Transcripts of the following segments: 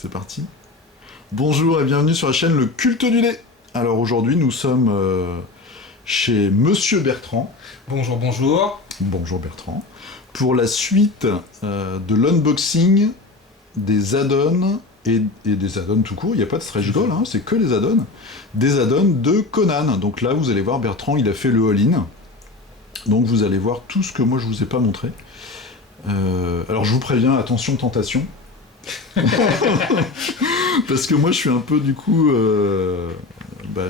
C'est parti. Bonjour et bienvenue sur la chaîne Le Culte du Lait. Alors aujourd'hui nous sommes chez Monsieur Bertrand. Bonjour, bonjour. Bonjour Bertrand. Pour la suite de l'unboxing des add-ons et des add-ons tout court, il n'y a pas de stretch goal, hein, c'est que les add-ons. Des add-ons de Conan. Donc là vous allez voir Bertrand, il a fait le all-in. Donc vous allez voir tout ce que moi je vous ai pas montré. Alors je vous préviens, attention tentation. Parce que moi je suis un peu du coup je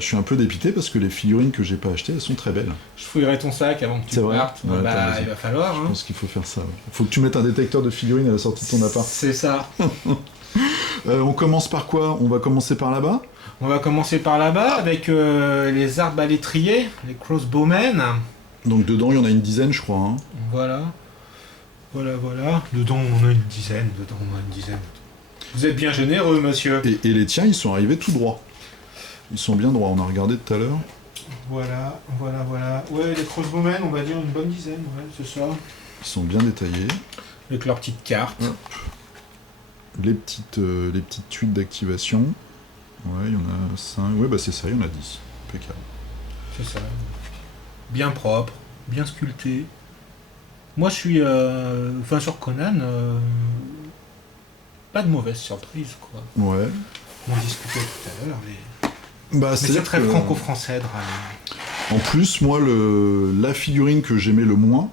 suis un peu dépité parce que les figurines que j'ai pas achetées elles sont très belles. Je fouillerai ton sac avant que tu partes. Ouais, il va falloir. Je pense qu'il faut faire ça. Ouais. Faut que tu mettes un détecteur de figurines à la sortie de ton appart. C'est ça. On commence par quoi? On va commencer par là-bas. On va commencer par là-bas avec les arbres à l'étrier, les crossbowmen. Donc dedans il y en a une dizaine je crois. Hein. Voilà. Dedans on a une dizaine. Vous êtes bien généreux, monsieur. Et les tiens ils sont arrivés tout droits. Ils sont bien droits, on a regardé tout à l'heure. Voilà. Ouais, les crossbowmen, on va dire une bonne dizaine, ouais, c'est ça. Ils sont bien détaillés. Avec leurs petites cartes. Hop. Les petites tuiles d'activation. Ouais, il y en a 5. Ouais, c'est ça, il y en a 10. Impeccable. C'est ça. Bien propre, bien sculpté. Moi, je suis... sur Conan, pas de mauvaise surprise, quoi. Ouais. On en discutait tout à l'heure, mais c'est très franco-français, Dragon. En plus, moi, la figurine que j'aimais le moins,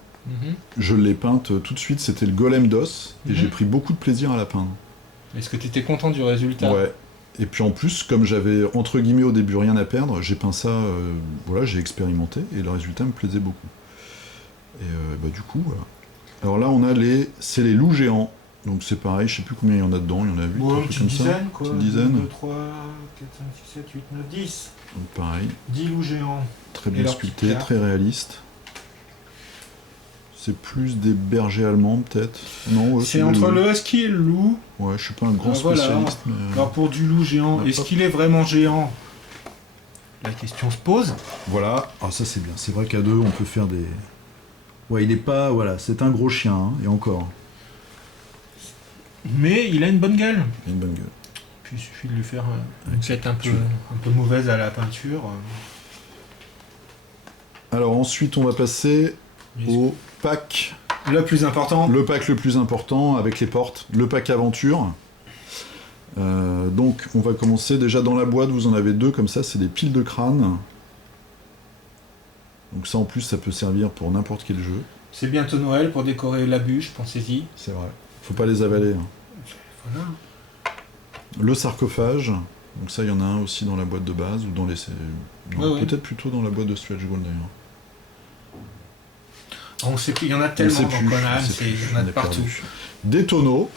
je l'ai peinte tout de suite, c'était le golem d'os, et j'ai pris beaucoup de plaisir à la peindre. Est-ce que tu étais content du résultat? Ouais. Et puis en plus, comme j'avais entre guillemets au début rien à perdre, j'ai peint ça, j'ai expérimenté, et le résultat me plaisait beaucoup. Et du coup, voilà. Alors là, on a c'est les loups géants. Donc c'est pareil, je sais plus combien il y en a dedans, il y en a 8, une petite dizaine, quoi. Une dizaine. 2, 3, 4, 5, 6, 7, 8, 9, 10. Donc pareil. 10 loups géants. Très bien sculpté, très réaliste. C'est plus des bergers allemands, peut-être. Non, c'est entre le husky et le loup. Ouais, je suis pas un grand spécialiste. Mais... Alors pour du loup géant, est-ce qu'il est vraiment géant? La question se pose. Voilà, ça c'est bien. C'est vrai qu'à deux, on peut faire des... Ouais, il est pas... Voilà, c'est un gros chien, hein, et encore... Mais il a une bonne gueule. Il a une bonne gueule. Puis il suffit de lui faire une tête un peu mauvaise à la peinture. Alors ensuite, on va passer au pack. Le plus important. Le pack le plus important avec les portes. Le pack aventure. Donc on va commencer déjà dans la boîte. Vous en avez deux comme ça. C'est des piles de crâne. Donc ça en plus, ça peut servir pour n'importe quel jeu. C'est bientôt Noël pour décorer la bûche. Pensez-y. C'est vrai. Faut pas les avaler. Hein. Voilà. Le sarcophage, donc ça il y en a un aussi dans la boîte de base, ou dans les... peut-être plutôt dans la boîte de Stretch Goal d'ailleurs. On sait plus, il y en a tellement dans Conan, il y en a de partout. Des tonneaux.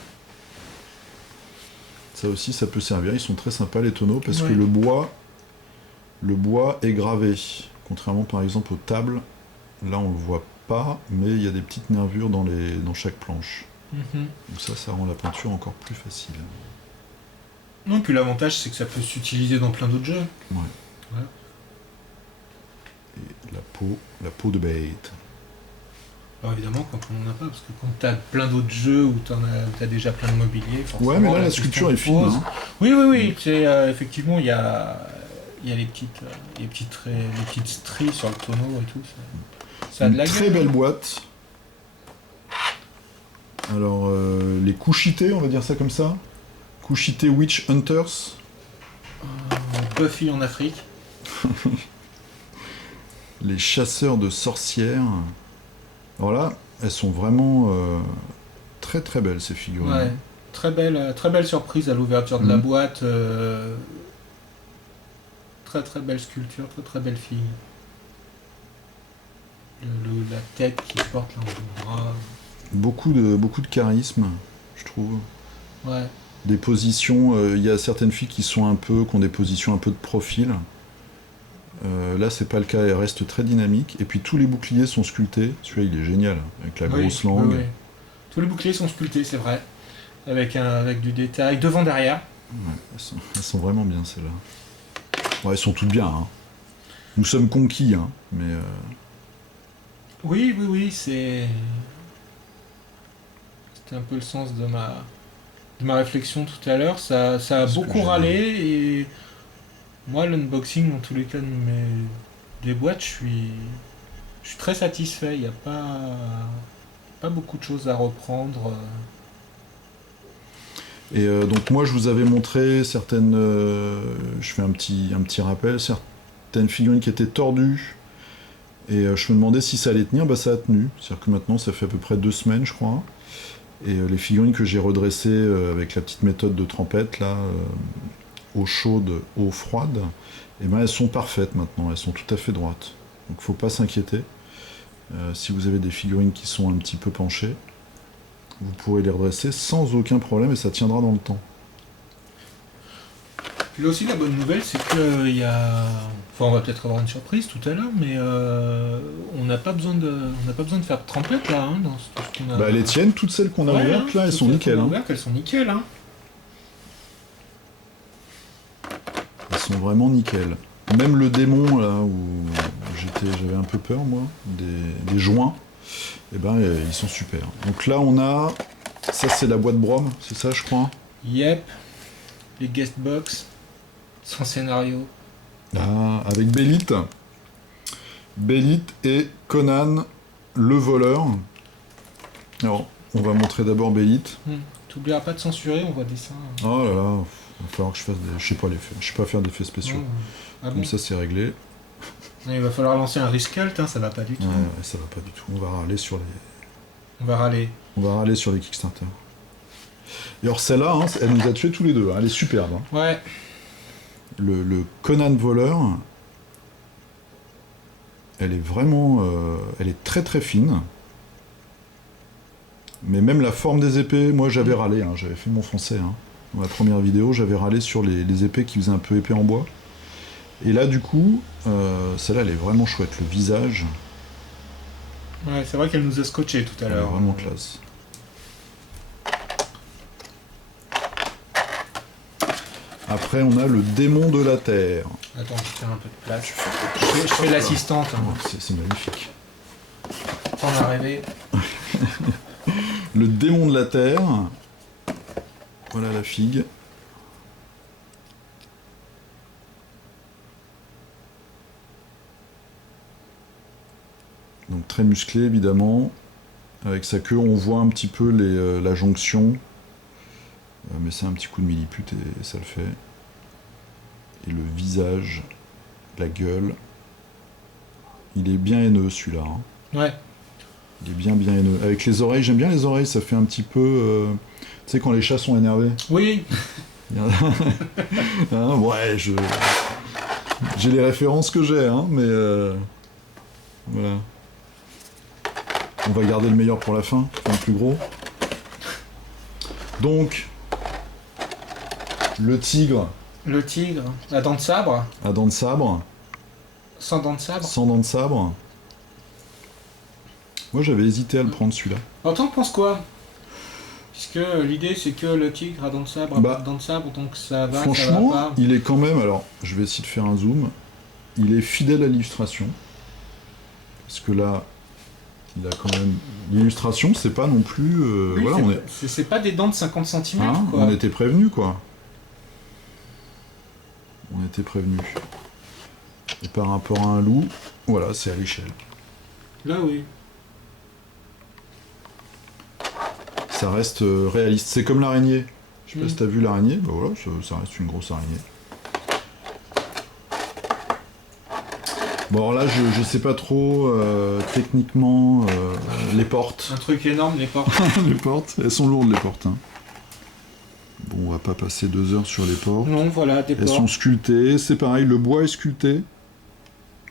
Ça aussi ça peut servir, ils sont très sympas les tonneaux, parce que le bois est gravé. Contrairement par exemple aux tables, là on le voit pas, mais il y a des petites nervures dans chaque planche. Donc ça rend la peinture encore plus facile. Non, puis l'avantage c'est que ça peut s'utiliser dans plein d'autres jeux. Ouais. Voilà. Et la peau de bête. Alors évidemment quand on n'en a pas, parce que quand t'as plein d'autres jeux où t'as déjà plein de mobilier, forcément... Ouais, mais là la sculpture est fine. Hein. Oui, c'est effectivement il y a les petites stries sur le tonneau et tout. Ça a de la gueule. Très belle boîte. Alors, les Kushite, on va dire ça comme ça. Kushite Witch Hunters. Buffy en Afrique. Les chasseurs de sorcières. Alors là, elles sont vraiment très très belles ces figurines. Ouais, très belle surprise à l'ouverture de la boîte. Très très belle sculpture, très très belle fille. La tête qui porte là en bras. Beaucoup de charisme, je trouve. Ouais. Des positions, il y a certaines filles qui ont des positions un peu de profil. Là, c'est pas le cas, elle reste très dynamique. Et puis tous les boucliers sont sculptés. Celui-là, il est génial, avec la grosse langue. Oui. Tous les boucliers sont sculptés, c'est vrai. Avec du détail, devant, derrière. Ouais, elles sont vraiment bien, celles-là. Ouais, elles sont toutes bien. Hein. Nous sommes conquis, hein, mais... Oui, c'était un peu le sens de ma réflexion tout à l'heure, ça a Ce que beaucoup j'ai- râlé et moi l'unboxing dans tous les cas des boîtes, je suis très satisfait. Il n'y a pas beaucoup de choses à reprendre. Et donc moi je vous avais montré certaines, je fais un petit rappel, certaines figurines qui étaient tordues, et je me demandais si ça allait tenir, bah ça a tenu, c'est-à-dire que maintenant ça fait à peu près 2 semaines je crois, et les figurines que j'ai redressées avec la petite méthode de trempette là, eau chaude, eau froide, et ben elles sont parfaites maintenant, elles sont tout à fait droites, donc faut pas s'inquiéter. Si vous avez des figurines qui sont un petit peu penchées, vous pourrez les redresser sans aucun problème et ça tiendra dans le temps. Puis là aussi la bonne nouvelle c'est qu'il y a... Enfin on va peut-être avoir une surprise tout à l'heure, mais on n'a pas besoin de faire de trempette là, hein, dans tout ce qu'on a... Bah les tiennes, toutes celles qu'on a Ouais, ouvertes là, elles toutes sont celles nickel. qu'on a Hein. ouvertes, elles sont nickel. Hein. Elles sont vraiment nickel. Même le démon là où j'avais un peu peur moi, des joints, et ben ils sont super. Donc là on a, ça c'est la boîte Brom, c'est ça je crois. Yep, les guest box, sans scénario. Ah, avec Bélite. Bélite et Conan le voleur. Alors on va montrer d'abord Bélite. T'oublieras pas de censurer, on voit dessin. Oh là là, il va falloir que je fasse des... Je sais pas faire d'effets spéciaux. Non. Ah Comme bon. ça c'est réglé. Il va falloir lancer un rescalt, hein, ça va pas du tout. Ouais, ça va pas du tout. On va râler sur les... On va râler. On va râler sur les Kickstarter. Et alors celle-là, hein, elle nous a tués tous les deux. Hein. Elle est superbe. Hein. Ouais. Le Conan voleur, elle est vraiment... elle est très très fine. Mais même la forme des épées, moi j'avais râlé. Hein. J'avais fait mon français. Hein. Dans la première vidéo, j'avais râlé sur les épées qui faisaient un peu épée en bois. Et là, du coup, celle-là, elle est vraiment chouette. Le visage, Ouais, c'est vrai qu'elle nous a scotché tout à elle est l'heure. vraiment classe. Après, on a le démon de la terre. Attends, je vais faire un peu de place. Je fais l'assistante. Hein. Oh, c'est magnifique. T'en as rêvé. Le démon de la terre. Voilà la figue. Donc très musclé évidemment. Avec sa queue, on voit un petit peu la jonction. Mais c'est un petit coup de millipute et ça le fait. Et le visage, la gueule. Il est bien haineux celui-là. Hein. Ouais. Il est bien haineux. Avec les oreilles, j'aime bien les oreilles, ça fait un petit peu... tu sais quand les chats sont énervés. Oui. Hein, ouais, j'ai les références que j'ai, hein, mais... voilà. On va garder le meilleur pour la fin, enfin le plus gros. Donc, le tigre Le tigre. La dent de sabre. à dents de sabre, Sans dent de sabre. sans dents de sabre. Moi j'avais hésité à le prendre celui-là. Alors t'en penses quoi? Puisque l'idée c'est que le tigre a dent de sabre, a Bah, pas de dent de sabre, donc ça va, Franchement, ça va pas. il est quand même... Alors, je vais essayer de faire un zoom. Il est fidèle à l'illustration. Parce que là, il a quand même... L'illustration, c'est pas non plus... Oui, voilà, on est... c'est pas des dents de 50 cm Hein, quoi. on était prévenus, quoi. On était prévenus. Et par rapport à un loup, voilà, c'est à l'échelle. Là oui. Ça reste réaliste. C'est comme l'araignée. Je sais pas si t'as vu l'araignée. Bah voilà, ça reste une grosse araignée. Bon, alors là, je sais pas trop techniquement les portes. Un truc énorme, les portes. Les portes, elles sont lourdes les portes. Hein. Bon, on va pas passer 2 heures sur les portes. Non, voilà, des Elles portes. sont sculptées, c'est pareil, le bois est sculpté.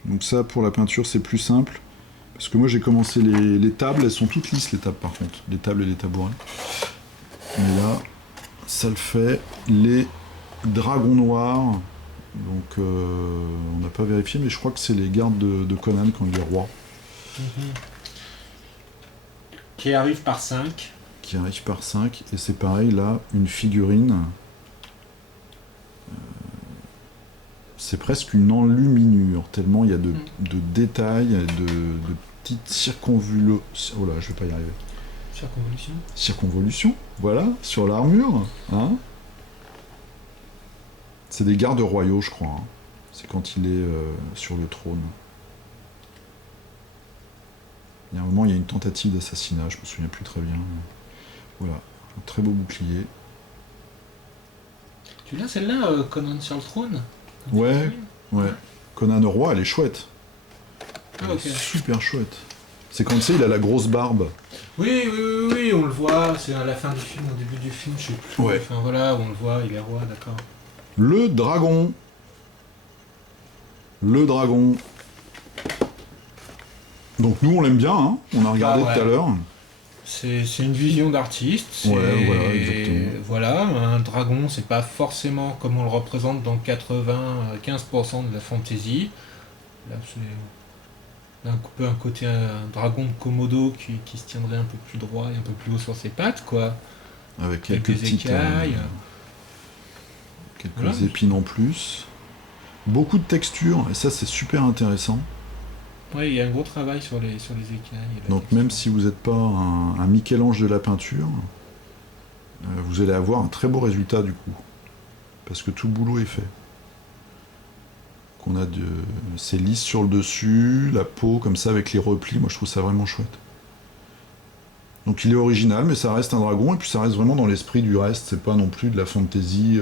Donc ça, pour la peinture, c'est plus simple. Parce que moi, j'ai commencé les tables, elles sont toutes lisses, les tables, par contre. Les tables et les tabourets. Mais là, ça le fait. Les dragons noirs. Donc, on n'a pas vérifié, mais je crois que c'est les gardes de Conan quand il est roi. Qui arrive par 5. Qui arrive par 5. Et c'est pareil, là, une figurine. C'est presque une enluminure, tellement il y a de détails, de petites circonvolutions. Oh là, je vais pas y arriver. Circonvolution. Circonvolution, voilà, sur l'armure. Hein. C'est des gardes royaux, je crois. Hein. C'est quand il est sur le trône. Il y a un moment, il y a une tentative d'assassinat, je me souviens plus très bien. Voilà, un très beau bouclier. Tu l'as celle-là, Conan sur le trône? Ouais, ouais. Conan le roi, elle est chouette. Elle Ah, ok. est super chouette. C'est quand tu sais, il a la grosse barbe. Oui, on le voit, c'est à la fin du film, au début du film, je sais plus. Ouais. Enfin voilà, on le voit, il est roi, d'accord. Le dragon. Le dragon. Donc nous, on l'aime bien, hein. On a regardé Ah ouais. tout à l'heure. C'est une vision d'artiste. Ouais, voilà, exactement. Voilà, un dragon, c'est pas forcément comme on le représente dans 95% de la fantasy. Là, c'est un peu un côté un dragon de Komodo qui se tiendrait un peu plus droit et un peu plus haut sur ses pattes, quoi. Avec Quelques quelques petites écailles. quelques Voilà. épines en plus. Beaucoup de textures, et ça c'est super intéressant. Ouais, il y a un gros travail sur les écailles. Et la Donc texture. même si vous n'êtes pas un Michel-Ange de la peinture, vous allez avoir un très beau résultat du coup. Parce que tout le boulot est fait. C'est lisse sur le dessus, la peau comme ça avec les replis, moi je trouve ça vraiment chouette. Donc il est original, mais ça reste un dragon, et puis ça reste vraiment dans l'esprit du reste, c'est pas non plus de la fantasy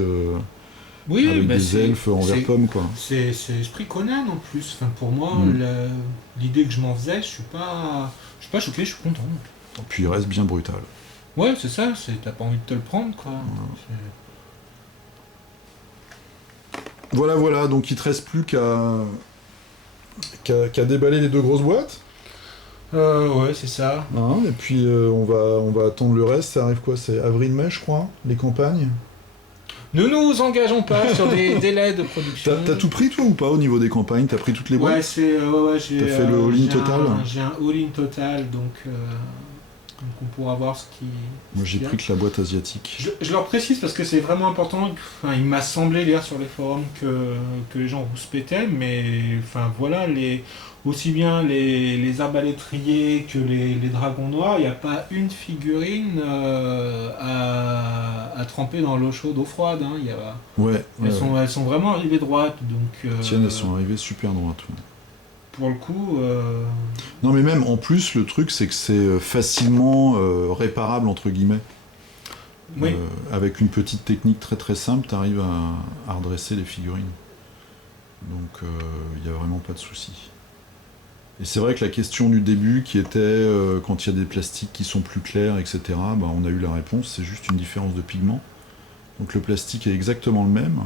Oui, avec bah des elfes en vert pomme quoi. c'est esprit Conan en plus. Enfin, pour moi, Mm. l'idée que je m'en faisais, je suis pas choqué, je suis content. Puis il reste bien brutal. Ouais, c'est ça, t'as pas envie de te le prendre, quoi. Voilà, donc il te reste plus qu'à déballer les deux grosses boîtes. Ouais, c'est ça. Hein, et puis on va attendre le reste, ça arrive quoi? C'est avril-mai je crois, les campagnes. Ne nous engageons pas sur des délais de production. T'as tout pris toi ou pas au niveau des campagnes? T'as pris toutes les boîtes? Ouais, j'ai. T'as fait le all-in total? J'ai un all-in total, donc on pourra voir ce qui. Moi j'ai pris que la boîte asiatique. Je leur précise parce que c'est vraiment important. Enfin, il m'a semblé lire sur les forums que les gens rouspétaient, mais enfin voilà, aussi bien les arbalétriers que les dragons noirs, il n'y a pas une figurine à tremper dans l'eau chaude, eau froide. Hein. Ouais, Elles sont vraiment arrivées droites, donc. Tiens, elles sont arrivées super droites. Ouais. Pour le coup. Non mais même en plus le truc c'est que c'est facilement réparable entre guillemets. Oui. Avec une petite technique très très simple, t'arrives à redresser les figurines. Donc il n'y a vraiment pas de souci. Et c'est vrai que la question du début qui était quand il y a des plastiques qui sont plus clairs, etc., bah, on a eu la réponse, c'est juste une différence de pigment. Donc le plastique est exactement le même.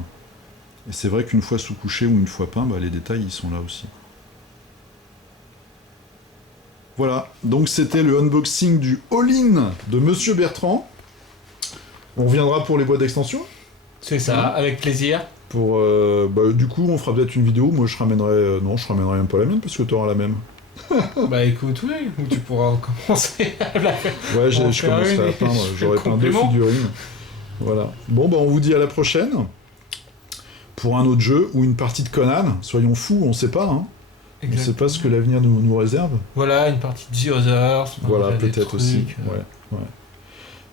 Et c'est vrai qu'une fois sous-couché ou une fois peint, bah, les détails ils sont là aussi. Voilà, donc c'était le unboxing du all-in de Monsieur Bertrand. On reviendra pour les boîtes d'extension. C'est ça, avec plaisir. Pour, du coup, on fera peut-être une vidéo. Moi, je ramènerai même pas la mienne parce que tu auras la même. Bah écoute, oui, ou tu pourras commencer à la faire. Ouais, je faire commencerai une à peindre. J'aurai peint 2 complément. figurines. Voilà. Bon, bah, on vous dit à la prochaine pour un autre jeu ou une partie de Conan. Soyons fous, on sait pas. Hein. On sait pas ce que l'avenir nous réserve. Voilà, une partie de The Others. Voilà, peut-être aussi. Ouais.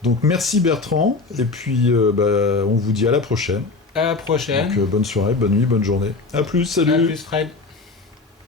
Donc merci Bertrand, et puis on vous dit à la prochaine. À la prochaine. Donc bonne soirée, bonne nuit, bonne journée. À plus, salut. À plus, Fred.